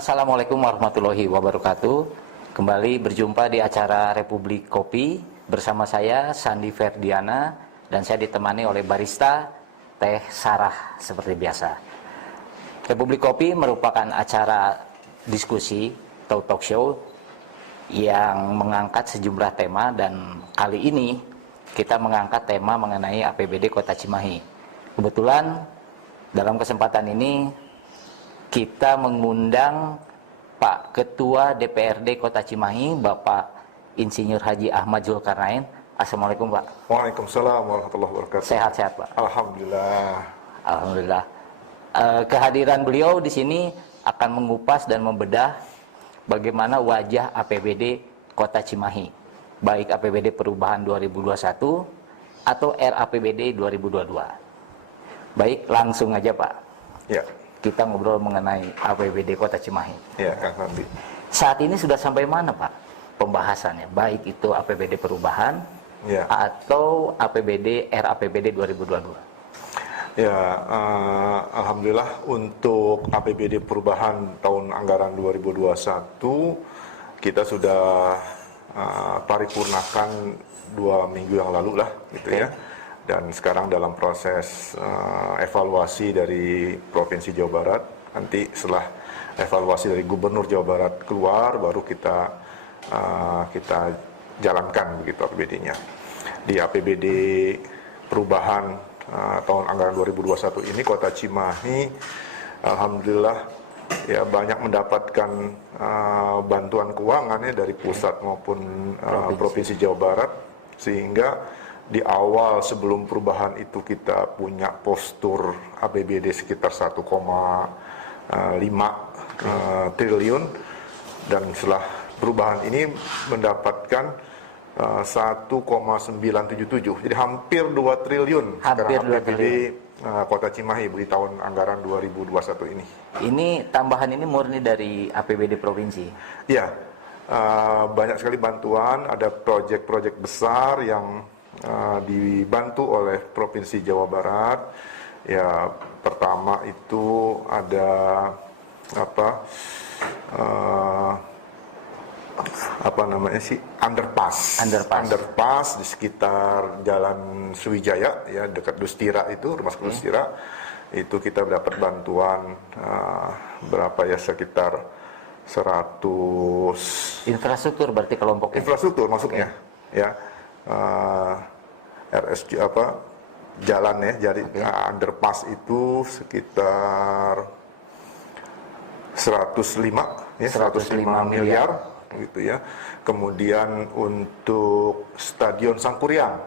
Assalamualaikum warahmatullahi wabarakatuh. Kembali berjumpa di acara Republik Kopi bersama saya Sandi Ferdiana dan saya ditemani oleh barista Teh Sarah seperti biasa. Republik Kopi merupakan acara diskusi atau talk show yang mengangkat sejumlah tema, dan kali ini kita mengangkat tema mengenai APBD Kota Cimahi. Kebetulan dalam kesempatan ini kita mengundang Pak Ketua DPRD Kota Cimahi, Bapak Insinyur Haji Ahmad Zulkarnain. Assalamualaikum, Pak. Waalaikumsalam warahmatullahi wabarakatuh. Sehat-sehat, Pak. Alhamdulillah. Alhamdulillah. Kehadiran beliau di sini akan mengupas dan membedah bagaimana wajah APBD Kota Cimahi, baik APBD Perubahan 2021 atau RAPBD 2022. Baik, langsung aja, Pak. Ya. Kita ngobrol mengenai APBD Kota Cimahi. Ya, Kang Sandi. Saat ini sudah sampai mana, Pak, pembahasannya? Baik itu APBD Perubahan Ya. atau APBD RAPBD 2022. Ya, alhamdulillah untuk APBD Perubahan tahun anggaran 2021 kita sudah paripurnakan 2 minggu yang lalu lah, gitu ya. Dan sekarang dalam proses evaluasi dari Provinsi Jawa Barat. Nanti setelah evaluasi dari Gubernur Jawa Barat keluar, baru kita jalankan begitu APBD-nya. Di APBD Perubahan tahun anggaran 2021 ini Kota Cimahi alhamdulillah ya banyak mendapatkan bantuan keuangan ya dari pusat maupun Provinsi Jawa Barat, sehingga di awal sebelum perubahan itu kita punya postur APBD sekitar 1,5 triliun, dan setelah perubahan ini mendapatkan 1,977, jadi hampir 2 triliun sekarang APBD Kota Cimahi di tahun anggaran 2021 ini. Ini tambahan ini murni dari APBD provinsi? Iya, banyak sekali bantuan, ada proyek-proyek besar yang dibantu oleh Provinsi Jawa Barat. Ya, pertama itu ada underpass di sekitar Jalan Sriwijaya ya, dekat Dustira itu, rumah sakit Dustira. Itu kita dapat bantuan berapa ya, sekitar 100 infrastruktur, berarti kelompok infrastruktur masuknya ya. RSJ jalan ya, jadi underpass itu sekitar 105 miliar gitu ya. Kemudian untuk Stadion Sangkuriang,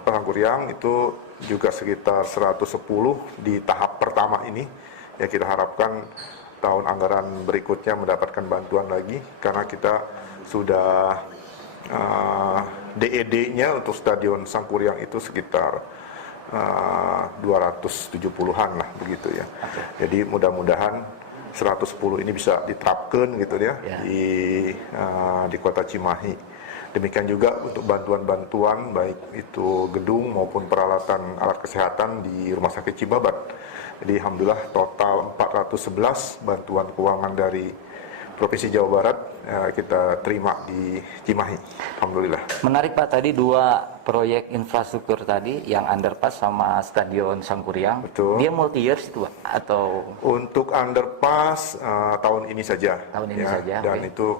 Sangkuriang itu juga sekitar 110 di tahap pertama ini ya. Kita harapkan tahun anggaran berikutnya mendapatkan bantuan lagi, karena kita sudah DED-nya untuk Stadion Sangkuriang itu sekitar 270-an lah begitu ya. Jadi mudah-mudahan 110 ini bisa diterapkan gitu ya, di Kota Cimahi. Demikian juga untuk bantuan-bantuan baik itu gedung maupun peralatan alat kesehatan di Rumah Sakit Cibabat. Jadi alhamdulillah total 411 bantuan keuangan dari Provinsi Jawa Barat kita terima di Cimahi, alhamdulillah. Menarik, Pak, tadi 2 proyek infrastruktur tadi, yang underpass sama Stadion Sangkuriang. Betul. Dia multi years itu, Pak, atau? Untuk underpass tahun ini saja. Tahun ini saja. Dan itu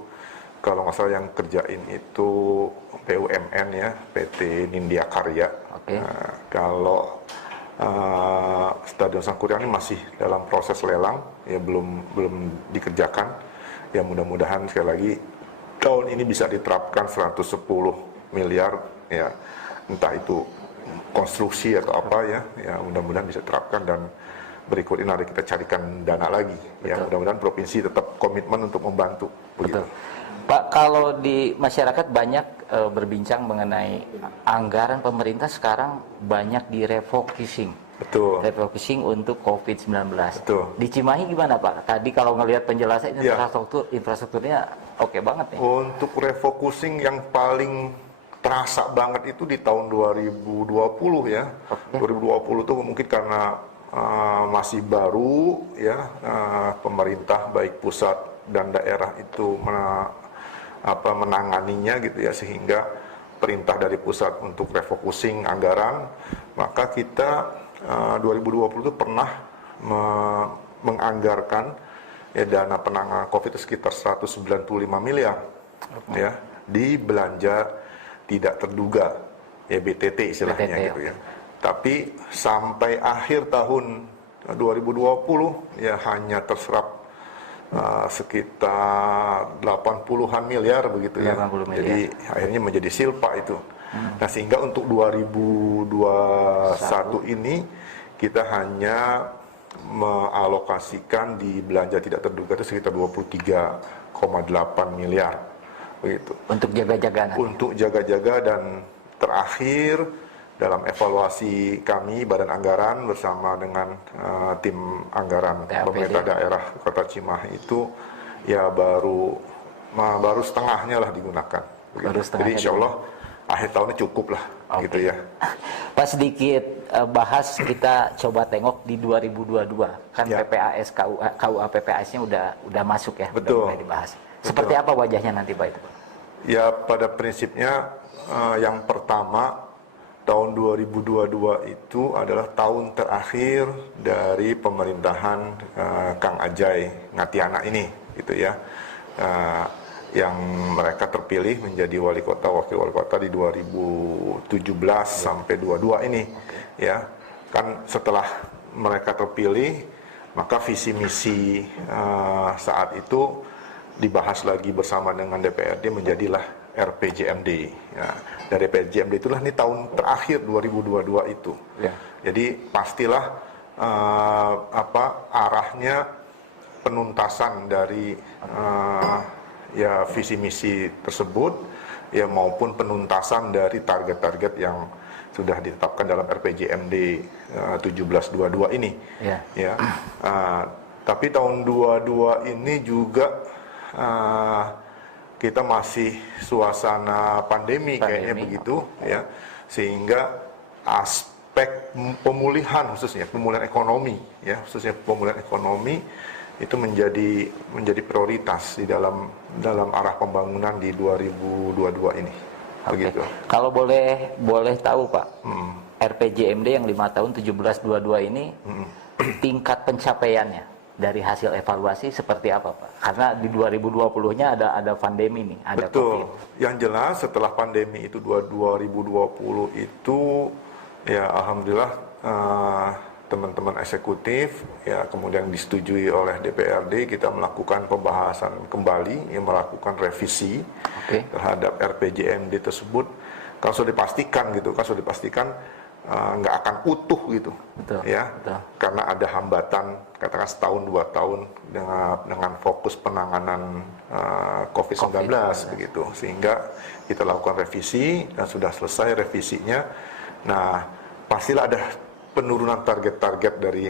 kalau nggak salah yang kerjain itu BUMN ya, PT Nindya Karya. Kalau Stadion Sangkuriang ini masih dalam proses lelang ya, belum dikerjakan. Ya mudah-mudahan sekali lagi tahun ini bisa diterapkan 110 miliar ya, entah itu konstruksi atau apa ya, mudah-mudahan bisa diterapkan, dan berikut ini nanti kita carikan dana lagi. Ya, mudah-mudahan provinsi tetap komitmen untuk membantu. Begitu. Pak, kalau di masyarakat banyak berbincang mengenai anggaran pemerintah sekarang banyak direfocusing. Betul. Refocusing untuk COVID-19. Betul. Di Cimahi gimana, Pak? Tadi kalau ngelihat penjelasan infrastrukturnya oke banget nih. Untuk refocusing yang paling terasa banget itu di tahun 2020 ya. 2020 tuh mungkin karena masih baru ya, pemerintah baik pusat dan daerah itu menanganinya gitu ya, sehingga perintah dari pusat untuk refocusing anggaran, maka kita 2020 itu pernah menganggarkan ya dana penanganan COVID itu sekitar 195 miliar ya di belanja tidak terduga ya, BTT istilahnya BTT, gitu ya. Tapi sampai akhir tahun 2020 ya hanya terserap sekitar 80-an miliar begitu ya. 80 miliar. Jadi akhirnya menjadi silpa itu. Nah, sehingga untuk 2021 ini kita hanya mengalokasikan di belanja tidak terduga itu sekitar 23,8 miliar begitu. Untuk jaga-jaga. Untuk jaga-jaga, dan terakhir dalam evaluasi kami Badan Anggaran bersama dengan tim anggaran TAPD. pemerintah daerah Kota Cimahi itu ya baru setengahnya lah digunakan. Jadi insya Allah akhir tahunnya cukup lah gitu ya. Pas sedikit bahas, kita coba tengok di 2022 kan Ya. PPAS KUA PPAS-nya udah masuk ya, Betul. udah mulai dibahas. Seperti apa wajahnya nanti Pak itu? Ya, pada prinsipnya yang pertama tahun 2022 itu adalah tahun terakhir dari pemerintahan Kang Ajai Ngatiana ini gitu ya. Yang mereka terpilih menjadi wali kota, wakil wali kota di 2017 sampai 22 ini ya. Kan setelah mereka terpilih, maka visi misi saat itu dibahas lagi bersama dengan DPRD, menjadilah RPJMD. Ya, dari RPJMD itulah nih tahun terakhir 2022 itu. Ya. Jadi pastilah arahnya penuntasan dari ya visi misi tersebut ya, maupun penuntasan dari target-target yang sudah ditetapkan dalam RPJMD 1722 ini. Ya. Ya. Tapi tahun 22 ini juga kita masih suasana pandemi kayaknya begitu ya, sehingga aspek pemulihan, khususnya pemulihan ekonomi ya, khususnya pemulihan ekonomi itu menjadi prioritas di dalam arah pembangunan di 2022 ini. Begitu. Kalau boleh tahu Pak, RPJMD yang 5 tahun 1722 ini tingkat pencapaiannya dari hasil evaluasi seperti apa Pak? Karena di 2020-nya ada pandemi nih, ada Betul. COVID. Yang jelas setelah pandemi itu 2020 itu ya alhamdulillah teman-teman eksekutif ya, kemudian disetujui oleh DPRD, kita melakukan pembahasan kembali, ya, melakukan revisi terhadap RPJMD tersebut. Kalau sudah dipastikan nggak akan utuh gitu. Betul, ya, betul. karena ada hambatan katakan setahun 2 tahun dengan fokus penanganan COVID-19 begitu, sehingga kita lakukan revisi dan sudah selesai revisinya. Nah, pastilah ada penurunan target-target dari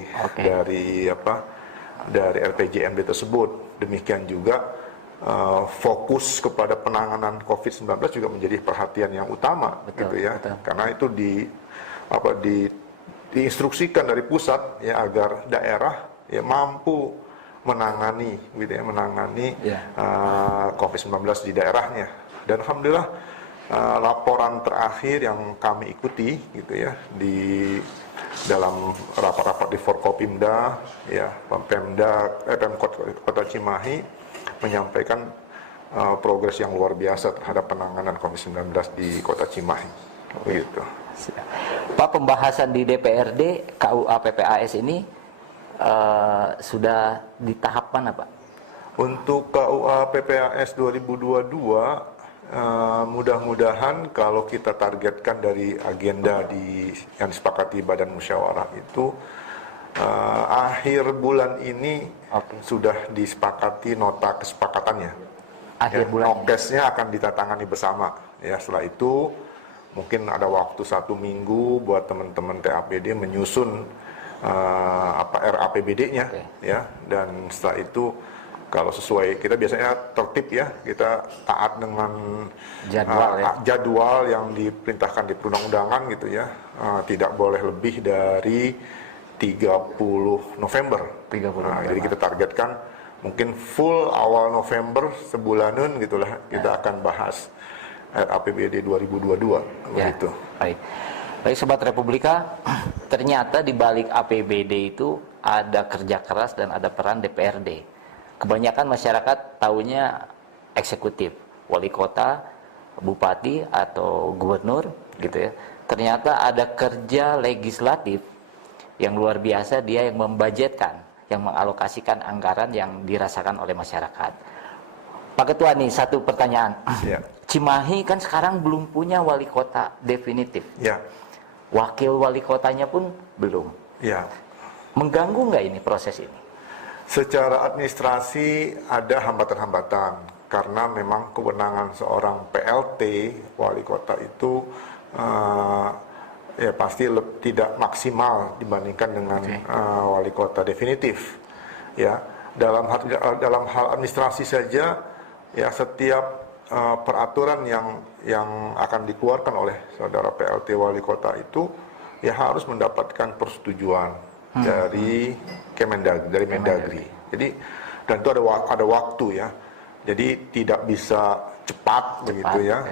RPJMD tersebut. Demikian juga fokus kepada penanganan COVID-19 juga menjadi perhatian yang utama. Betul, gitu ya. betul. Karena itu diinstruksikan dari pusat ya, agar daerah ya mampu menangani gitu ya, COVID-19 di daerahnya. Dan alhamdulillah laporan terakhir yang kami ikuti gitu ya, di dalam rapat-rapat di Forkopimda ya, Pemkot Kota Cimahi menyampaikan progres yang luar biasa terhadap penanganan COVID-19 di Kota Cimahi. Begitu. Pak, pembahasan di DPRD KUA PPAS ini sudah di tahap mana Pak? Untuk KUA PPAS 2022 mudah-mudahan kalau kita targetkan dari agenda yang disepakati Badan Musyawarah itu akhir bulan ini sudah disepakati nota kesepakatannya. Akhir bulan. Nokesnya akan ditatangani bersama. Ya, setelah itu mungkin ada waktu 1 minggu buat teman-teman TAPD menyusun RAPBD-nya, ya, dan setelah itu kalau sesuai, kita biasanya tertib ya, kita taat dengan jadwal yang diperintahkan di perundang-undangan gitu ya, tidak boleh lebih dari 30 November. 30 Nah, November. jadi kita targetkan mungkin full awal November sebulanan gitulah kita akan bahas APBD 2022 begitu. Baik. Baik Sobat Republika, ternyata di balik APBD itu ada kerja keras dan ada peran DPRD. Kebanyakan masyarakat taunya eksekutif, wali kota, bupati atau gubernur gitu ya. Ternyata ada kerja legislatif yang luar biasa, dia yang membudgetkan, yang mengalokasikan anggaran yang dirasakan oleh masyarakat. Pak Ketua nih, satu pertanyaan. Ya. Cimahi kan sekarang belum punya wali kota definitif. Ya. Wakil wali kotanya pun belum. Ya. Mengganggu nggak ini proses ini? Secara administrasi ada hambatan-hambatan karena memang kewenangan seorang PLT wali kota itu ya pasti tidak maksimal dibandingkan dengan wali kota definitif. Ya, dalam hal administrasi saja ya setiap peraturan yang akan dikeluarkan oleh saudara PLT wali kota itu ya harus mendapatkan persetujuan dari Kemendagri, dari Mendagri. Jadi dan itu ada waktu ya. Jadi tidak bisa cepat begitu ya.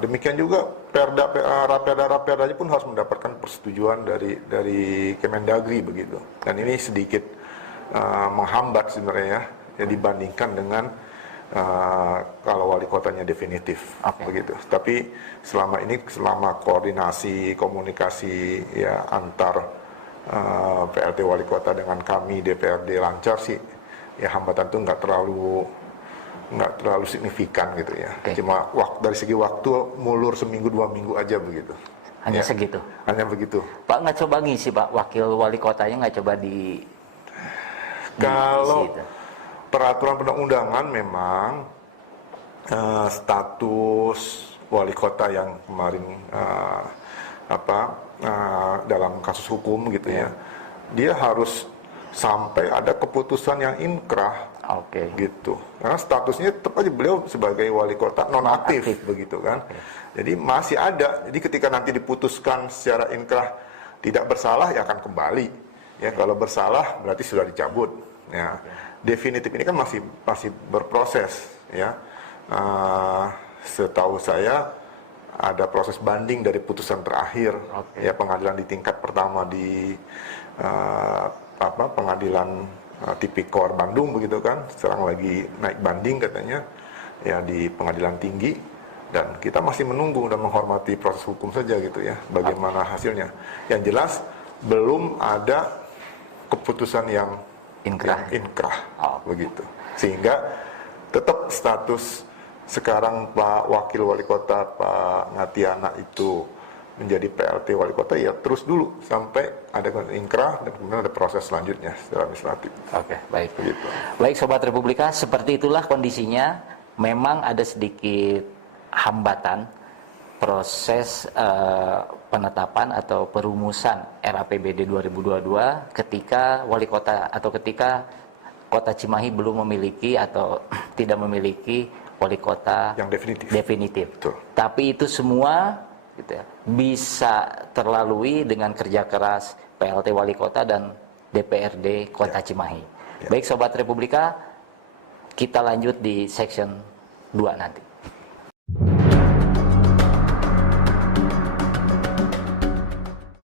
Demikian juga Raperda pun harus mendapatkan persetujuan dari Kemendagri begitu. Dan ini sedikit menghambat sebenarnya ya dibandingkan dengan kalau wali kotanya definitif begitu. Tapi selama koordinasi komunikasi ya antar PLT wali kota dengan kami DPRD lancar sih ya hambatan itu nggak terlalu signifikan gitu ya. Cuma dari segi waktu mulur seminggu 2 minggu aja begitu. Hanya segitu. Hanya begitu. Pak nggak coba ngisi Pak, wakil wali kotanya nggak coba kalau itu. Peraturan perundang-undangan memang status wali kota yang kemarin dalam kasus hukum gitu ya, dia harus sampai ada keputusan yang inkrah gitu. Karena statusnya tetap aja beliau sebagai wali kota nonaktif begitu kan. Jadi masih ada. Jadi ketika nanti diputuskan secara inkrah tidak bersalah ya akan kembali. Ya kalau bersalah berarti sudah dicabut. Ya. Definitif ini kan masih berproses ya. Setahu saya ada proses banding dari putusan terakhir ya pengadilan di tingkat pertama di pengadilan Tipikor Bandung begitu kan. Sekarang lagi naik banding katanya ya di pengadilan tinggi dan kita masih menunggu dan menghormati proses hukum saja gitu ya bagaimana hasilnya. Yang jelas belum ada keputusan yang inkrah begitu, sehingga tetap status sekarang Pak Wakil Wali Kota Pak Ngatiana itu menjadi PLT Wali Kota ya terus dulu sampai ada inkrah dan kemudian ada proses selanjutnya secara administratif. Baik. Begitu. Baik Sobat Republika, seperti itulah kondisinya. Memang ada sedikit hambatan proses penetapan atau perumusan RAPBD 2022 ketika wali kota atau ketika kota Cimahi belum memiliki atau tidak memiliki wali kota yang definitif. Betul. Tapi itu semua gitu ya, bisa terlalui dengan kerja keras PLT wali kota dan DPRD Kota Cimahi. Baik Sobat Republika, kita lanjut di section 2 nanti.